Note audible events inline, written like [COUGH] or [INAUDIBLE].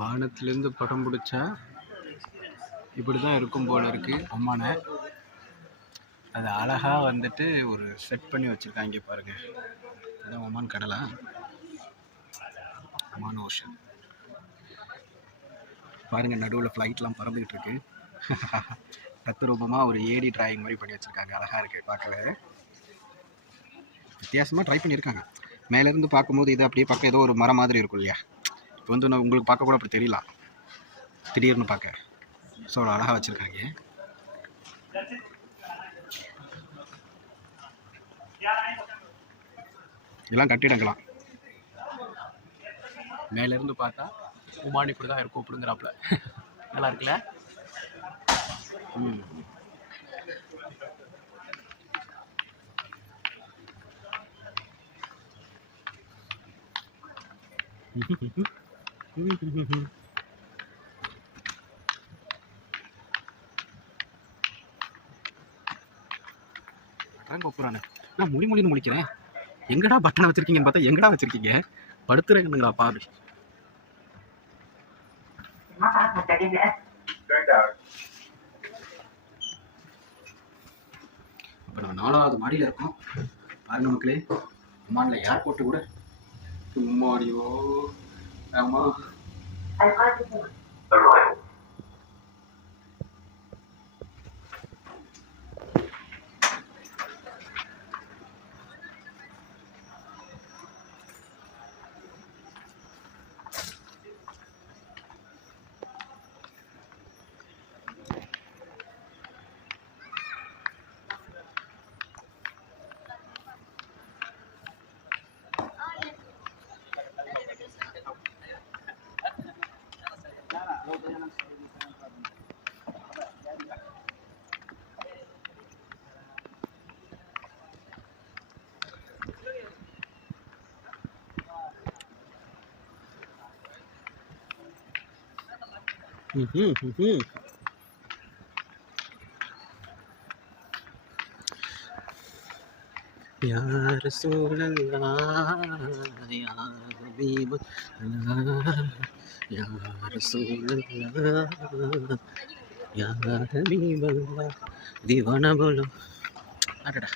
வானத்துலேருந்து படம் பிடிச்சா இப்படி தான் இருக்கும் போல இருக்குது ஒமானை அது அழகாக வந்துட்டு ஒரு செட் பண்ணி வச்சுருக்காங்க பாருங்க. இதான் ஒமான் கடலா. ஒமான் ஓஷன் பாருங்கள் நடுவில் ஃப்ளைட்லாம் பறந்துக்கிட்டு இருக்கு. தத்துரூபமாக ஒரு ஏடி டிராயிங் மாதிரி பண்ணி வச்சுருக்காங்க. அழகாக இருக்குது பார்க்கல வித்தியாசமாக ட்ரை பண்ணியிருக்காங்க. மேலேருந்து பார்க்கும்போது இது அப்படியே பார்க்க ஏதோ ஒரு மரம் மாதிரி இருக்கும் இல்லையா? இப்போ வந்து நான் உங்களுக்கு பார்க்க கூட அப்படி தெரியலாம் திடீர்னு பார்க்க. ஸோ அழகாக வச்சுருக்காங்க. இதெல்லாம் கட்டிடங்களாம். மேலேருந்து பார்த்தா உமான் இப்படி தான் இருக்கும் அப்படிங்கிறாப்புல. நல்லா இருக்குல்ல? ம். அதான் [LAUGHS] நான் மொழி முடின்னு முடிக்கிறேன் எங்கடா பட்டனை வச்சிருக்கீங்கன்னு பார்த்தா எங்கடா வச்சிருக்கீங்க? படுத்துறேங்கண்ணா பாரு. அப்போ நம்ம நாலாவது மாடியில் இருக்கோம். பாருங்க மக்களே ஒமானில் ஏர்போர்ட்டு கூட? மாடியோ É uma. Arrival. யார் சூழல்லா யார் ഹബീബ് യാ റസൂലല്ലാ യാ ഹബീബല്ലാ ദിവാന ബോലോ അടടാ